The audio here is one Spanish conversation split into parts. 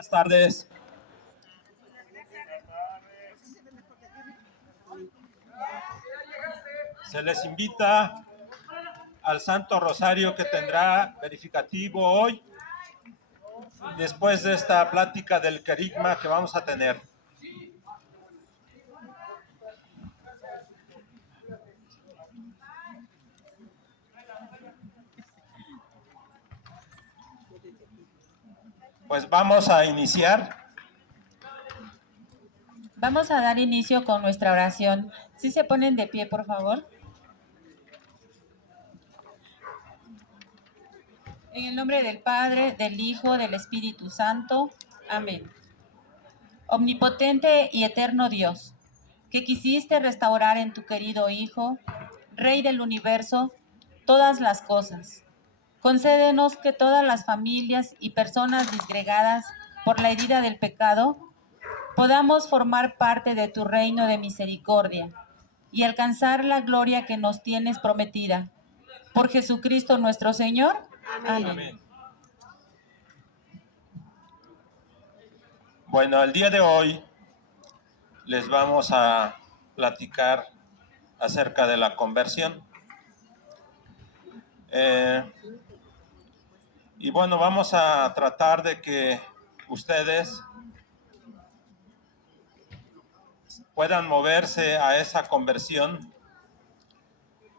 Buenas tardes. Se les invita al Santo Rosario que tendrá verificativo hoy, después de esta plática del querigma que vamos a tener. Pues vamos a iniciar. Vamos a dar inicio con nuestra oración. ¿Sí se ponen de pie, por favor? En el nombre del Padre, del Hijo, del Espíritu Santo. Amén. Omnipotente y eterno Dios, que quisiste restaurar en tu querido Hijo, Rey del universo, todas las cosas. Concédenos que todas las familias y personas disgregadas por la herida del pecado podamos formar parte de tu reino de misericordia y alcanzar la gloria que nos tienes prometida. Por Jesucristo nuestro Señor. Amén. Amén. Bueno, el día de hoy les vamos a platicar acerca de la conversión. Y bueno, vamos a tratar de que ustedes puedan moverse a esa conversión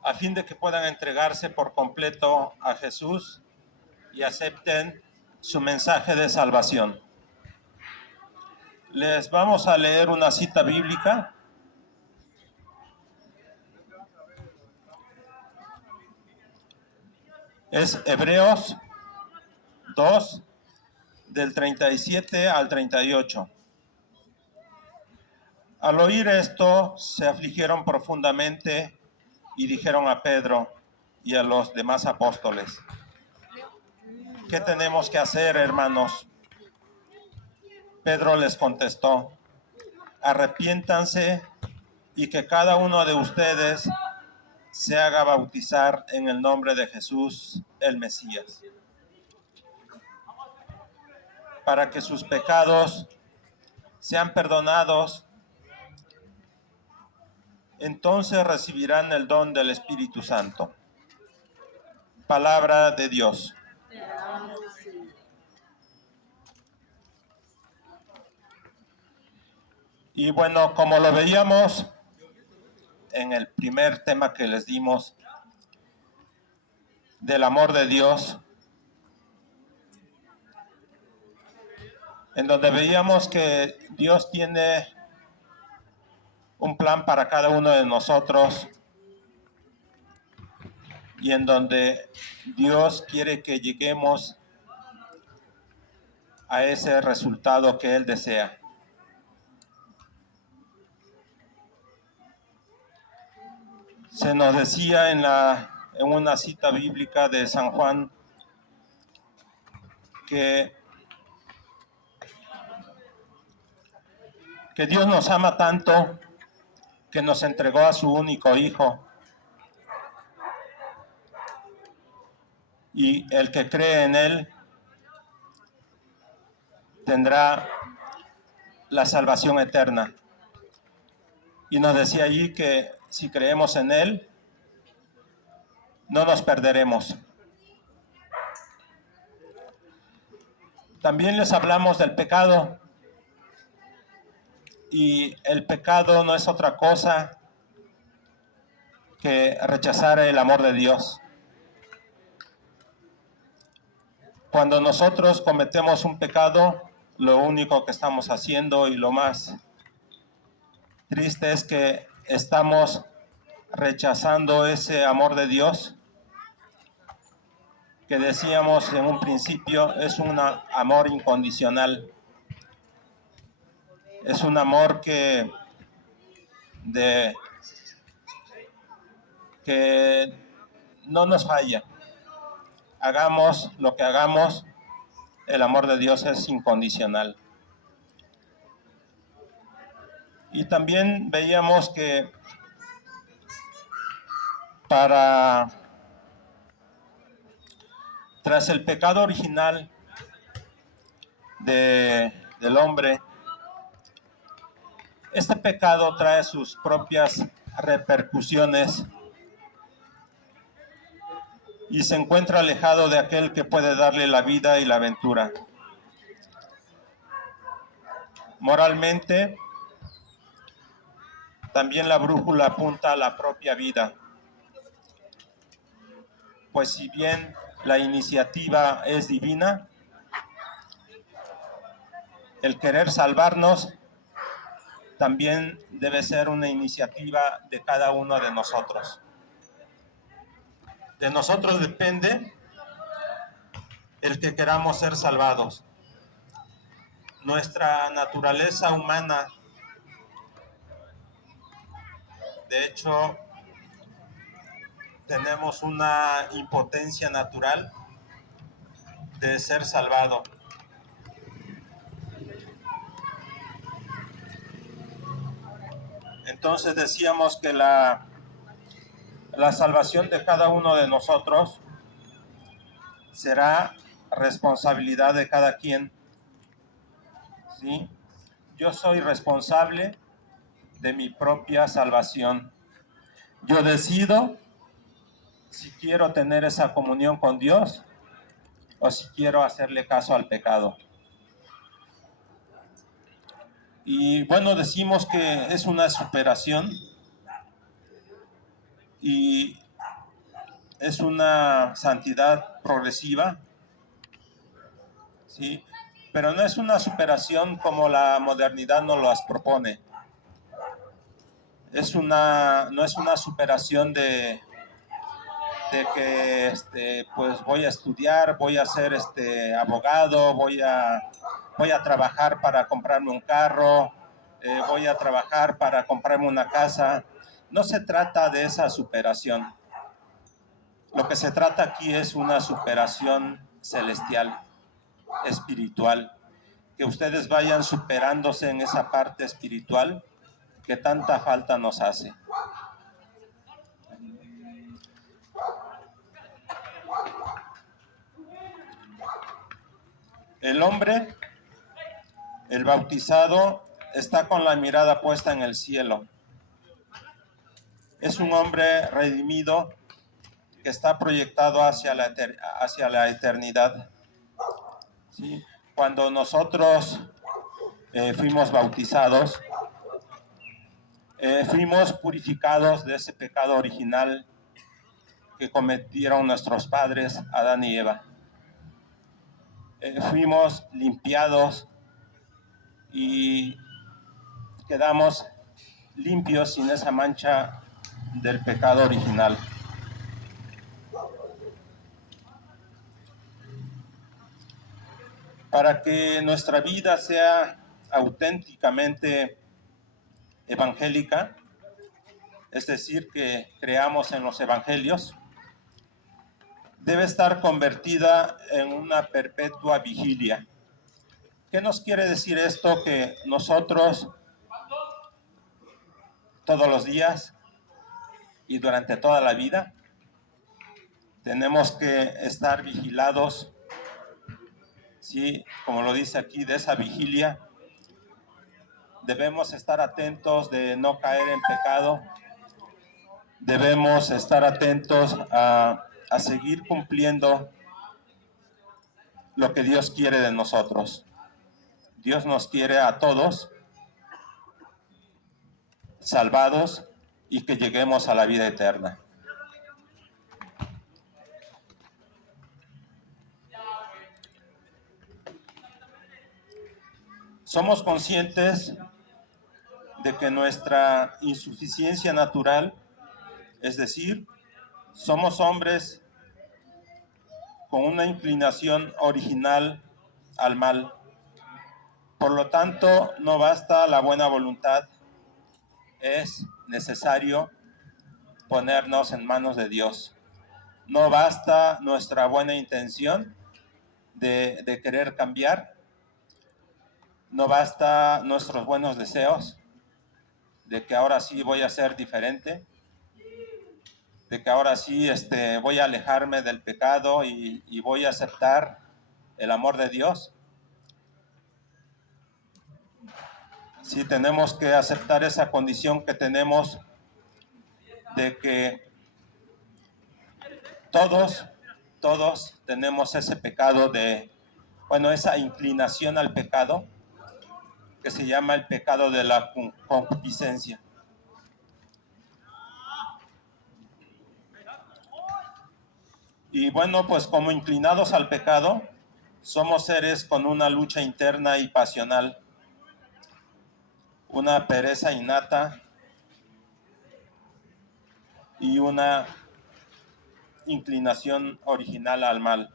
a fin de que puedan entregarse por completo a Jesús y acepten su mensaje de salvación. Les vamos a leer una cita bíblica. Es Hebreos 2, del 37 al 38. Al oír esto, se afligieron profundamente y dijeron a Pedro y a los demás apóstoles: ¿qué tenemos que hacer, hermanos? Pedro les contestó: arrepiéntanse y que cada uno de ustedes se haga bautizar en el nombre de Jesús, el Mesías, para que sus pecados sean perdonados. Entonces recibirán el don del Espíritu Santo. Palabra de Dios. Y bueno, como lo veíamos en el primer tema que les dimos, del amor de Dios, en donde veíamos que Dios tiene un plan para cada uno de nosotros y en donde Dios quiere que lleguemos a ese resultado que Él desea. Se nos decía en una cita bíblica de San Juan que Dios nos ama tanto que nos entregó a su único Hijo, y el que cree en Él tendrá la salvación eterna. Y nos decía allí que si creemos en Él, no nos perderemos. También les hablamos del pecado. Y el pecado no es otra cosa que rechazar el amor de Dios. Cuando nosotros cometemos un pecado, lo único que estamos haciendo, y lo más triste, es que estamos rechazando ese amor de Dios que decíamos en un principio es un amor incondicional. Es un amor que no nos falla. Hagamos lo que hagamos, el amor de Dios es incondicional. Y también veíamos que tras el pecado original, del hombre, este pecado trae sus propias repercusiones y se encuentra alejado de aquel que puede darle la vida y la aventura. Moralmente, también la brújula apunta a la propia vida, pues si bien la iniciativa es divina, el querer salvarnos también debe ser una iniciativa de cada uno de nosotros. De nosotros depende el que queramos ser salvados. Nuestra naturaleza humana, de hecho, tenemos una impotencia natural de ser salvado. Entonces decíamos que la salvación de cada uno de nosotros será responsabilidad de cada quien, ¿sí? Yo soy responsable de mi propia salvación. Yo decido si quiero tener esa comunión con Dios o si quiero hacerle caso al pecado. Y bueno, decimos que es una superación y es una santidad progresiva, ¿sí? Pero no es una superación como la modernidad nos las propone. No es una superación de que pues voy a estudiar, voy a ser abogado, voy a trabajar para comprarme un carro, voy a trabajar para comprarme una casa. No se trata de esa superación. Lo que se trata aquí es una superación celestial, espiritual, que ustedes vayan superándose en esa parte espiritual que tanta falta nos hace. El hombre, el bautizado, está con la mirada puesta en el cielo. Es un hombre redimido que está proyectado hacia la eternidad. ¿Sí? Cuando nosotros fuimos bautizados, fuimos purificados de ese pecado original que cometieron nuestros padres, Adán y Eva. Fuimos limpiados y quedamos limpios sin esa mancha del pecado original. Para que nuestra vida sea auténticamente evangélica, es decir, que creamos en los evangelios, debe estar convertida en una perpetua vigilia. ¿Qué nos quiere decir esto? Que nosotros todos los días y durante toda la vida tenemos que estar vigilados, ¿sí? Como lo dice aquí, de esa vigilia. Debemos estar atentos de no caer en pecado. Debemos estar atentos a seguir cumpliendo lo que Dios quiere de nosotros. Dios nos quiere a todos salvados y que lleguemos a la vida eterna. Somos conscientes de que nuestra insuficiencia natural, es decir, somos hombres con una inclinación original al mal. Por lo tanto, no basta la buena voluntad, es necesario ponernos en manos de Dios. No basta nuestra buena intención de querer cambiar, no basta nuestros buenos deseos de que ahora sí voy a ser diferente, de que ahora sí voy a alejarme del pecado y voy a aceptar el amor de Dios. Sí, tenemos que aceptar esa condición que tenemos de que todos tenemos ese pecado esa inclinación al pecado que se llama el pecado de la concupiscencia. Y bueno, pues como inclinados al pecado, somos seres con una lucha interna y pasional, una pereza innata y una inclinación original al mal.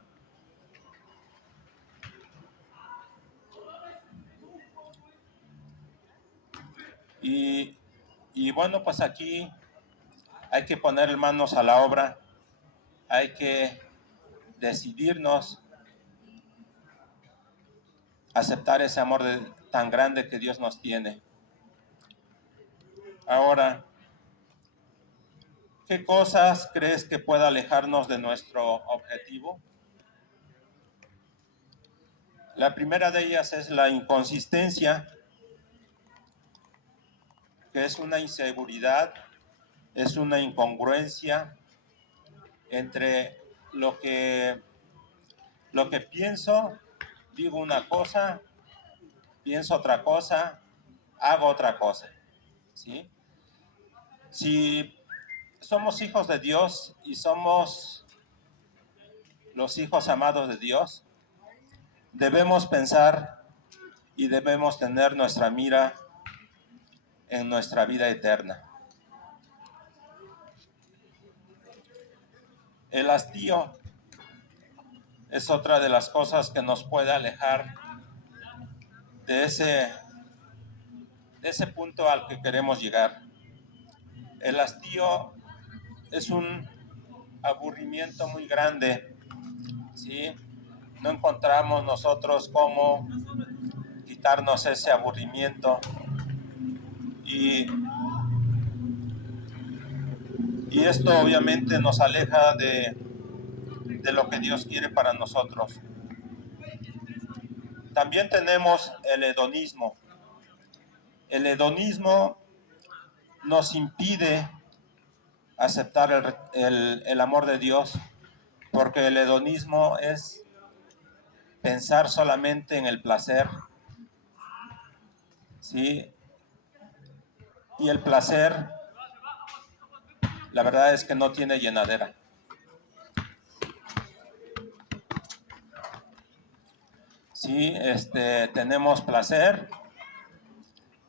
Y bueno, pues aquí hay que poner manos a la obra, hay que decidirnos a aceptar ese amor tan grande que Dios nos tiene. Ahora, ¿qué cosas crees que pueda alejarnos de nuestro objetivo? La primera de ellas es la inconsistencia, que es una inseguridad, es una incongruencia entre lo que pienso, digo una cosa, pienso otra cosa, hago otra cosa, ¿sí? Si somos hijos de Dios y somos los hijos amados de Dios, debemos pensar y debemos tener nuestra mira en nuestra vida eterna. El hastío es otra de las cosas que nos puede alejar de ese punto al que queremos llegar. El hastío es un aburrimiento muy grande, ¿sí? No encontramos nosotros cómo quitarnos ese aburrimiento y esto obviamente nos aleja de lo que Dios quiere para nosotros. También tenemos el hedonismo. El hedonismo nos impide aceptar el amor de Dios, porque el hedonismo es pensar solamente en el placer, ¿sí? Y el placer, la verdad es que no tiene llenadera. Sí, tenemos placer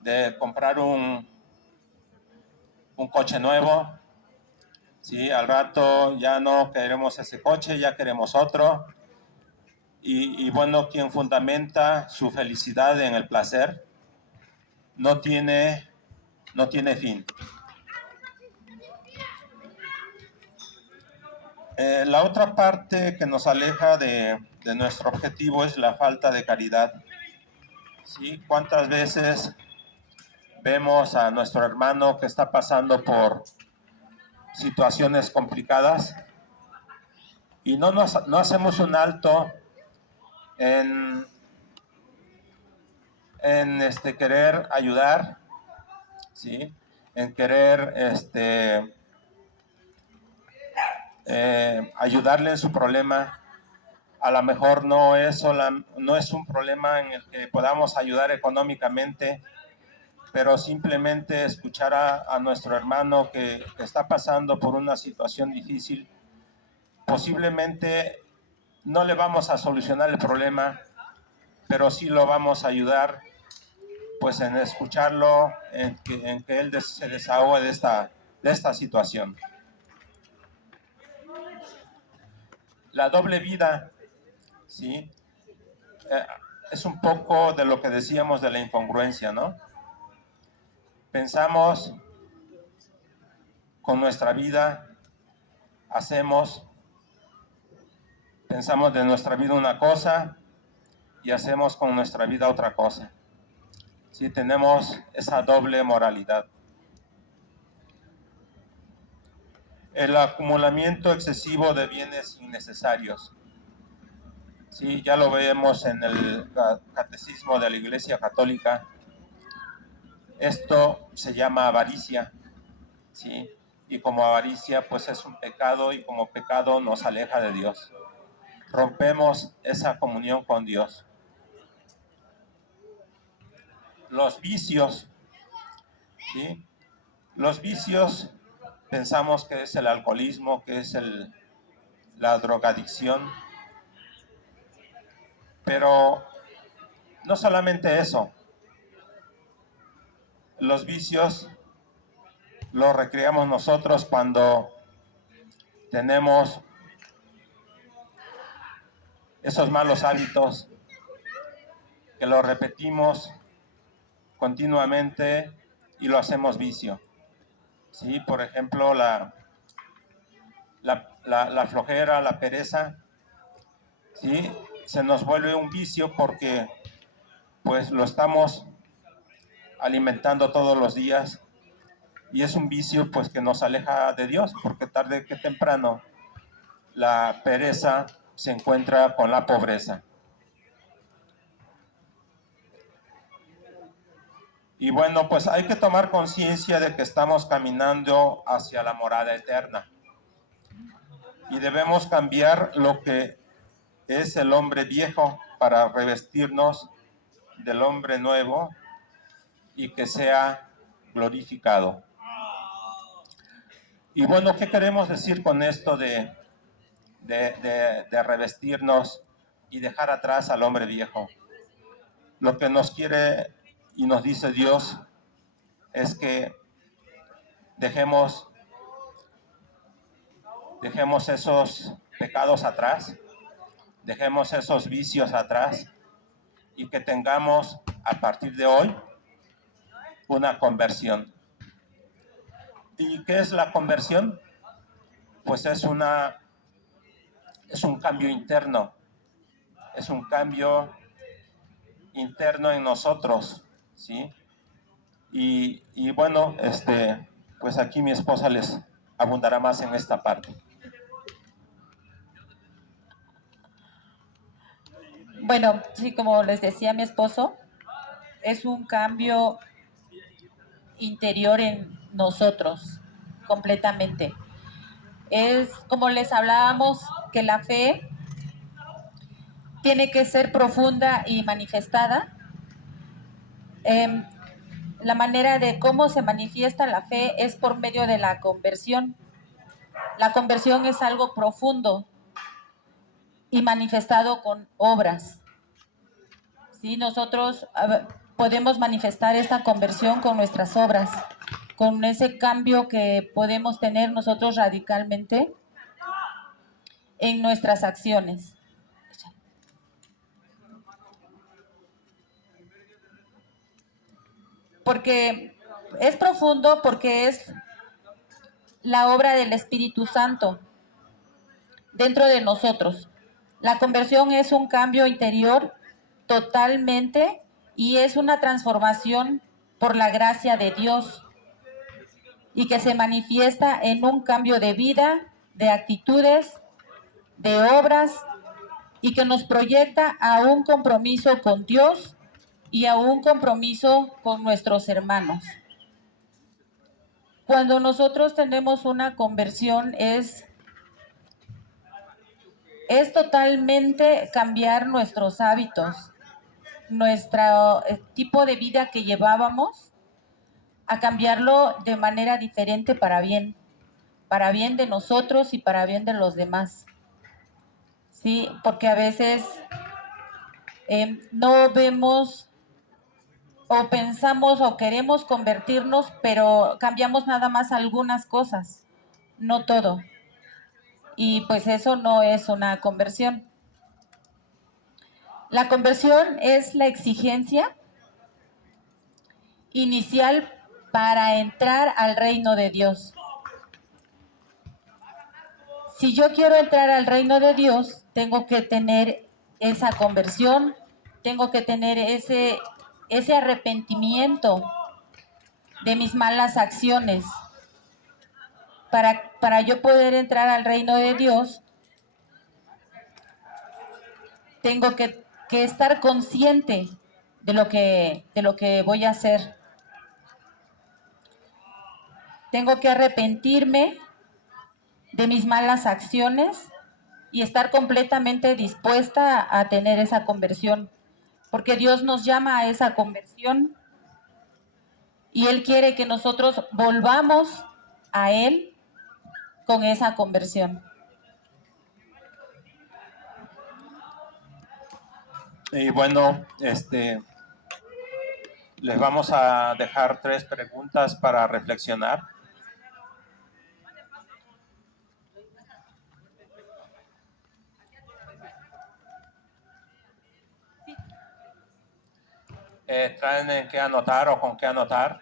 de comprar un coche nuevo, sí, al rato ya no queremos ese coche, ya queremos otro. Y bueno, quien fundamenta su felicidad en el placer no tiene fin. La otra parte que nos aleja de nuestro objetivo es la falta de caridad. ¿Sí? ¿Cuántas veces vemos a nuestro hermano que está pasando por situaciones complicadas y no hacemos un alto en querer ayudar, ¿sí? En querer ayudarle en su problema? A lo mejor no es un problema en el que podamos ayudar económicamente, pero simplemente escuchar a nuestro hermano que está pasando por una situación difícil, posiblemente no le vamos a solucionar el problema, pero sí lo vamos a ayudar, pues en escucharlo, en que él se desahogue de esta situación. La doble vida, ¿sí? Es un poco de lo que decíamos de la incongruencia, ¿no? Pensamos con nuestra vida, pensamos de nuestra vida una cosa y hacemos con nuestra vida otra cosa. Sí, tenemos esa doble moralidad. El acumulamiento excesivo de bienes innecesarios. Sí, ya lo vemos en el Catecismo de la Iglesia Católica, Esto se llama avaricia, ¿sí? Y como avaricia, pues es un pecado y como pecado nos aleja de Dios. Rompemos esa comunión con Dios. Los vicios, ¿sí? Los vicios pensamos que es el alcoholismo, que es la drogadicción, pero no solamente eso. Los vicios los recreamos nosotros cuando tenemos esos malos hábitos que los repetimos continuamente y lo hacemos vicio. ¿Sí? Por ejemplo, la flojera, la pereza, ¿sí? Se nos vuelve un vicio porque pues lo estamos alimentando todos los días y es un vicio pues que nos aleja de Dios, porque tarde que temprano la pereza se encuentra con la pobreza. Y bueno, pues hay que tomar conciencia de que estamos caminando hacia la morada eterna y debemos cambiar lo que es el hombre viejo para revestirnos del hombre nuevo y que sea glorificado. Y bueno, ¿qué queremos decir con esto de revestirnos y dejar atrás al hombre viejo? Lo que nos quiere y nos dice Dios es que dejemos esos pecados atrás, dejemos esos vicios atrás y que tengamos a partir de hoy una conversión. ¿Y qué es la conversión? Pues es un cambio interno, es un cambio interno en nosotros, ¿sí? Y bueno, pues aquí mi esposa les abundará más en esta parte. Bueno, sí, como les decía mi esposo, es un cambio interior en nosotros, completamente. Es como les hablábamos, que la fe tiene que ser profunda y manifestada. La manera de cómo se manifiesta la fe es por medio de la conversión. La conversión es algo profundo y manifestado con obras. ¿Sí? Nosotros podemos manifestar esta conversión con nuestras obras, con ese cambio que podemos tener nosotros radicalmente en nuestras acciones. Porque es profundo, porque es la obra del Espíritu Santo dentro de nosotros. La conversión es un cambio interior totalmente y es una transformación por la gracia de Dios y que se manifiesta en un cambio de vida, de actitudes, de obras y que nos proyecta a un compromiso con Dios y a un compromiso con nuestros hermanos. Cuando nosotros tenemos una conversión es totalmente cambiar nuestros hábitos, nuestro tipo de vida que llevábamos, a cambiarlo de manera diferente para bien de nosotros y para bien de los demás. Sí, porque a veces no vemos o pensamos o queremos convertirnos, pero cambiamos nada más algunas cosas, no todo. Y pues eso no es una conversión. La conversión es la exigencia inicial para entrar al reino de Dios. Si yo quiero entrar al reino de Dios, tengo que tener esa conversión, tengo que tener ese arrepentimiento de mis malas acciones. Para yo poder entrar al reino de Dios, tengo que estar consciente de lo que voy a hacer. Tengo que arrepentirme de mis malas acciones y estar completamente dispuesta a tener esa conversión, porque Dios nos llama a esa conversión y Él quiere que nosotros volvamos a Él con esa conversión. Y bueno, les vamos a dejar 3 preguntas para reflexionar. ¿Traen en qué anotar o con qué anotar?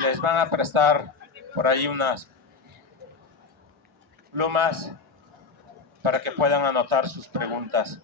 Les van a prestar por ahí unas plumas para que puedan anotar sus preguntas.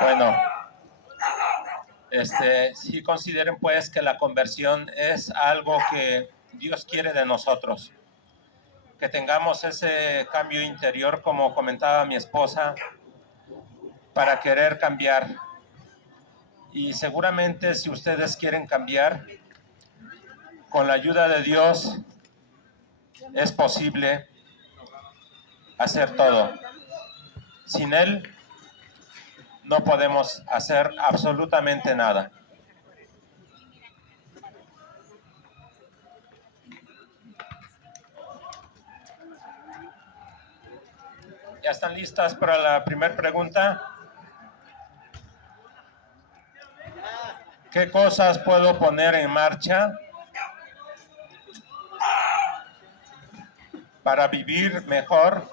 Bueno, sí consideren pues que la conversión es algo que Dios quiere de nosotros. Que tengamos ese cambio interior, como comentaba mi esposa, para querer cambiar. Y seguramente si ustedes quieren cambiar, con la ayuda de Dios es posible hacer todo. Sin Él no podemos hacer absolutamente nada. ¿Ya están listas para la primera pregunta? ¿Qué cosas puedo poner en marcha para vivir mejor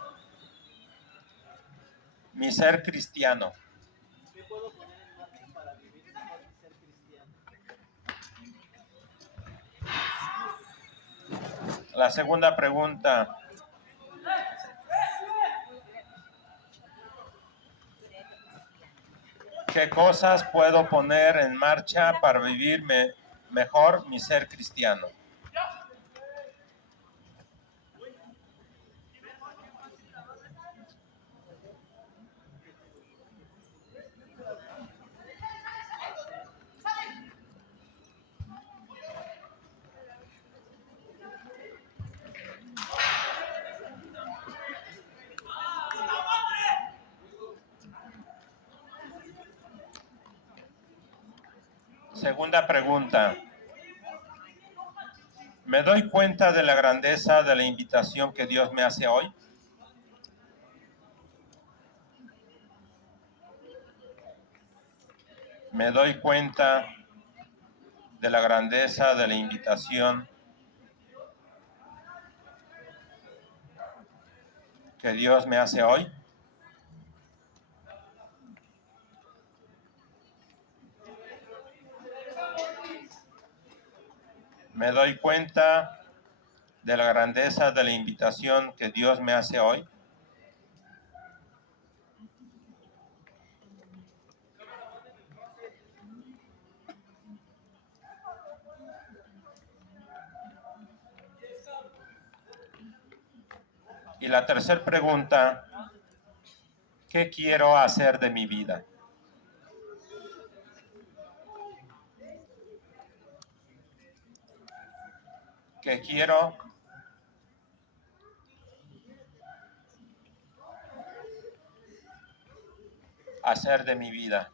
mi ser cristiano? La segunda pregunta. ¿Qué cosas puedo poner en marcha para vivir mejor mi ser cristiano? Segunda pregunta. ¿Me doy cuenta de la grandeza de la invitación que Dios me hace hoy? ¿Me doy cuenta de la grandeza de la invitación que Dios me hace hoy? ¿Me doy cuenta de la grandeza de la invitación que Dios me hace hoy? Y la tercera pregunta, ¿qué quiero hacer de mi vida? ¿Qué quiero hacer de mi vida.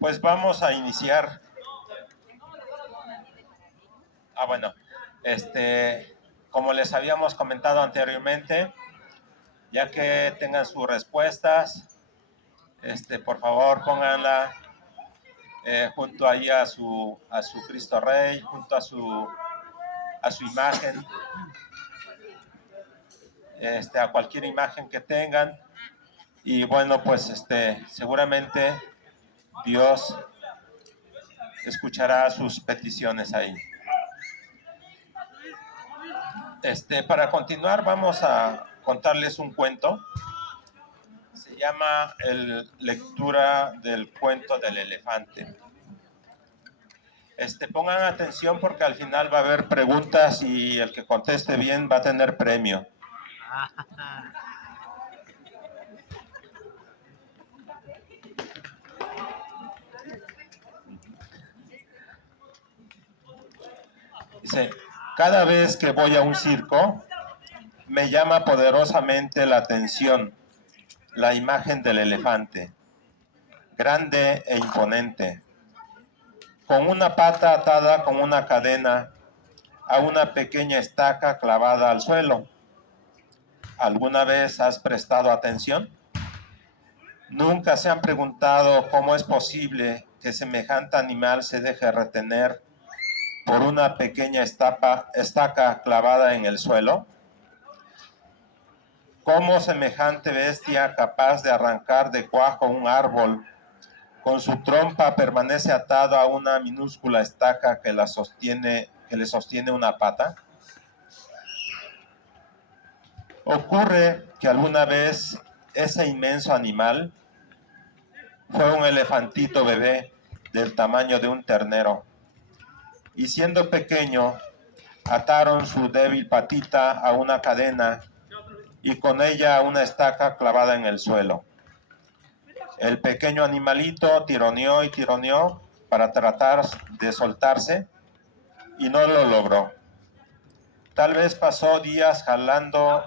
Pues vamos a iniciar. Bueno, como les habíamos comentado anteriormente, ya que tengan sus respuestas, por favor pónganla junto ahí a su Cristo Rey, junto a su imagen, a cualquier imagen que tengan. Y bueno, pues seguramente Dios escuchará sus peticiones ahí. Para continuar, vamos a contarles un cuento. Se llama Lectura del cuento del elefante. Pongan atención porque al final va a haber preguntas y el que conteste bien va a tener premio. Dice, cada vez que voy a un circo, me llama poderosamente la atención la imagen del elefante, grande e imponente, con una pata atada con una cadena a una pequeña estaca clavada al suelo. ¿Alguna vez has prestado atención? ¿Nunca se han preguntado cómo es posible que semejante animal se deje retener por una pequeña estaca clavada en el suelo? ¿Cómo semejante bestia capaz de arrancar de cuajo un árbol con su trompa permanece atado a una minúscula estaca que le sostiene una pata? ¿Ocurre que alguna vez ese inmenso animal fue un elefantito bebé del tamaño de un ternero y siendo pequeño ataron su débil patita a una cadena y con ella una estaca clavada en el suelo? El pequeño animalito tironeó y tironeó para tratar de soltarse y no lo logró. Tal vez pasó días jalando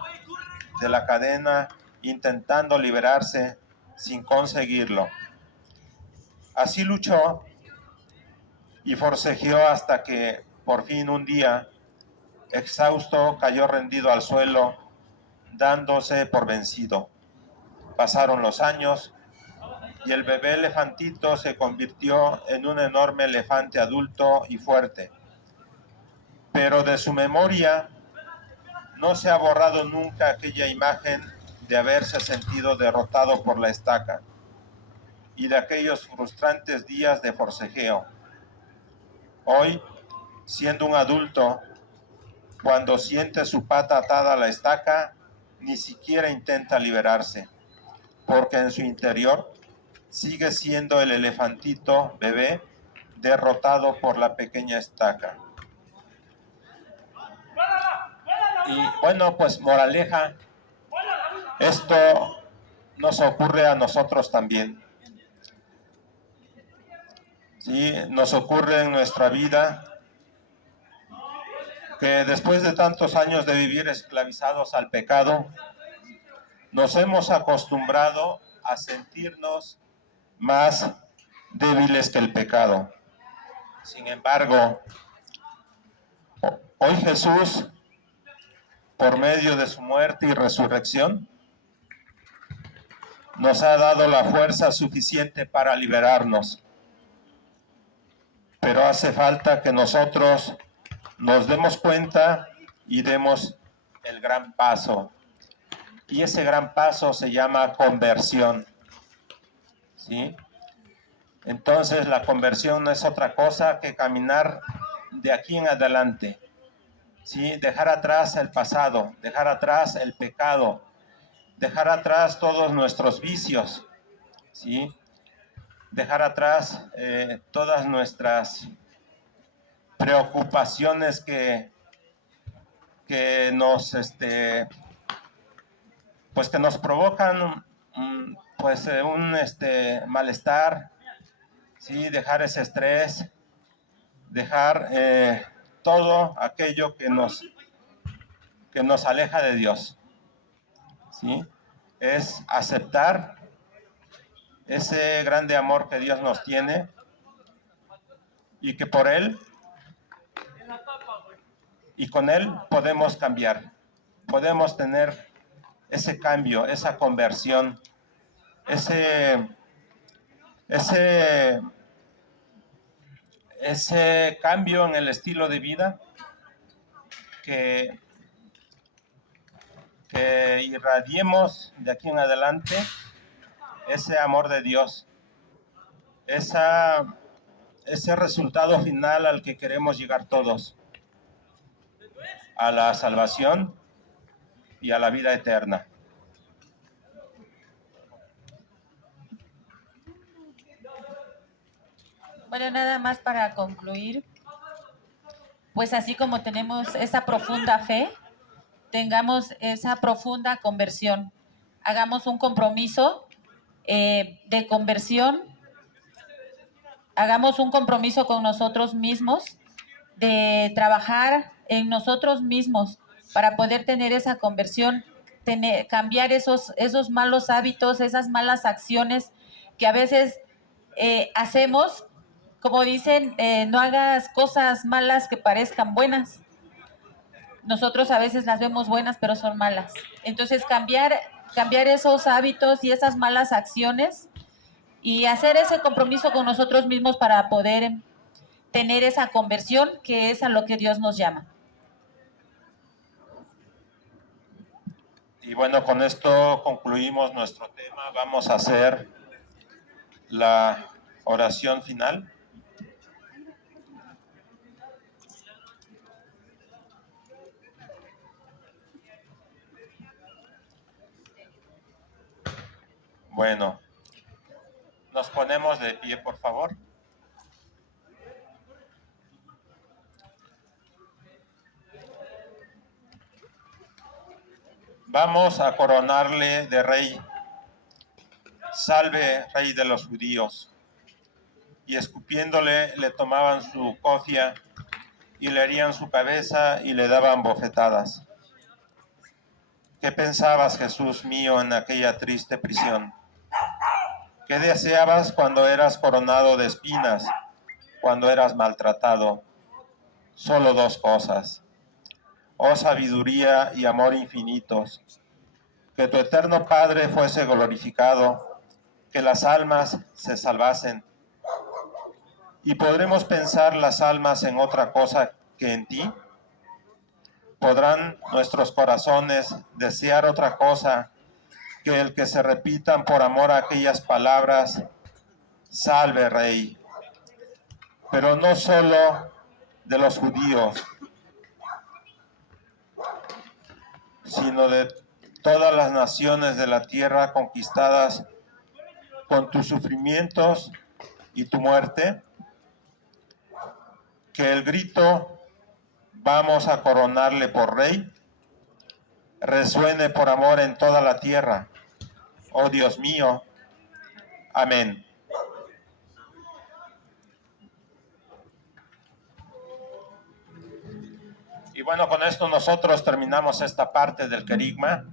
de la cadena, intentando liberarse sin conseguirlo. Así luchó y forcejeó hasta que por fin un día, exhausto, cayó rendido al suelo, dándose por vencido. Pasaron los años y el bebé elefantito se convirtió en un enorme elefante adulto y fuerte. Pero de su memoria no se ha borrado nunca aquella imagen de haberse sentido derrotado por la estaca y de aquellos frustrantes días de forcejeo. Hoy, siendo un adulto, cuando siente su pata atada a la estaca, ni siquiera intenta liberarse, porque en su interior sigue siendo el elefantito bebé derrotado por la pequeña estaca. Y bueno, pues moraleja, esto nos ocurre a nosotros también. Sí, nos ocurre en nuestra vida que después de tantos años de vivir esclavizados al pecado, nos hemos acostumbrado a sentirnos más débiles que el pecado. Sin embargo, hoy Jesús, por medio de su muerte y resurrección, nos ha dado la fuerza suficiente para liberarnos. Pero hace falta que nosotros nos demos cuenta y demos el gran paso. Y ese gran paso se llama conversión, ¿sí? Entonces la conversión no es otra cosa que caminar de aquí en adelante, ¿sí? Dejar atrás el pasado, dejar atrás el pecado, dejar atrás todos nuestros vicios, ¿sí? Dejar atrás todas nuestras preocupaciones que nos pues que nos provocan pues un malestar, ¿sí? Dejar ese estrés, dejar todo aquello que nos aleja de Dios, ¿sí? Es aceptar ese grande amor que Dios nos tiene y que por Él y con Él podemos cambiar, podemos tener ese cambio, esa conversión, ese cambio en el estilo de vida que irradiemos de aquí en adelante ese amor de Dios, ese resultado final al que queremos llegar todos, a la salvación y a la vida eterna. Bueno, nada más para concluir, pues así como tenemos esa profunda fe, tengamos esa profunda conversión. Hagamos un compromiso de conversión, hagamos un compromiso con nosotros mismos, de trabajar en nosotros mismos para poder tener esa conversión, cambiar esos malos hábitos, esas malas acciones que a veces hacemos. Como dicen, no hagas cosas malas que parezcan buenas. Nosotros a veces las vemos buenas, pero son malas. Entonces, cambiar esos hábitos y esas malas acciones y hacer ese compromiso con nosotros mismos para poder tener esa conversión, que es a lo que Dios nos llama. Y bueno, con esto concluimos nuestro tema. Vamos a hacer la oración final. Bueno, nos ponemos de pie, por favor. Vamos a coronarle de rey. Salve, rey de los judíos. Y escupiéndole le tomaban su cofia y le herían su cabeza y le daban bofetadas. ¿Qué pensabas, Jesús mío, en aquella triste prisión? ¿Qué deseabas cuando eras coronado de espinas, cuando eras maltratado? Solo dos cosas. Oh sabiduría y amor infinitos, que tu eterno Padre fuese glorificado, que las almas se salvasen. ¿Y podremos pensar las almas en otra cosa que en ti? ¿Podrán nuestros corazones desear otra cosa que el que se repitan por amor a aquellas palabras, salve Rey? Pero no solo de los judíos, sino de todas las naciones de la tierra conquistadas con tus sufrimientos y tu muerte, que el grito vamos a coronarle por rey resuene por amor en toda la tierra. Oh Dios mío, amén. Y bueno, con esto nosotros terminamos esta parte del querigma.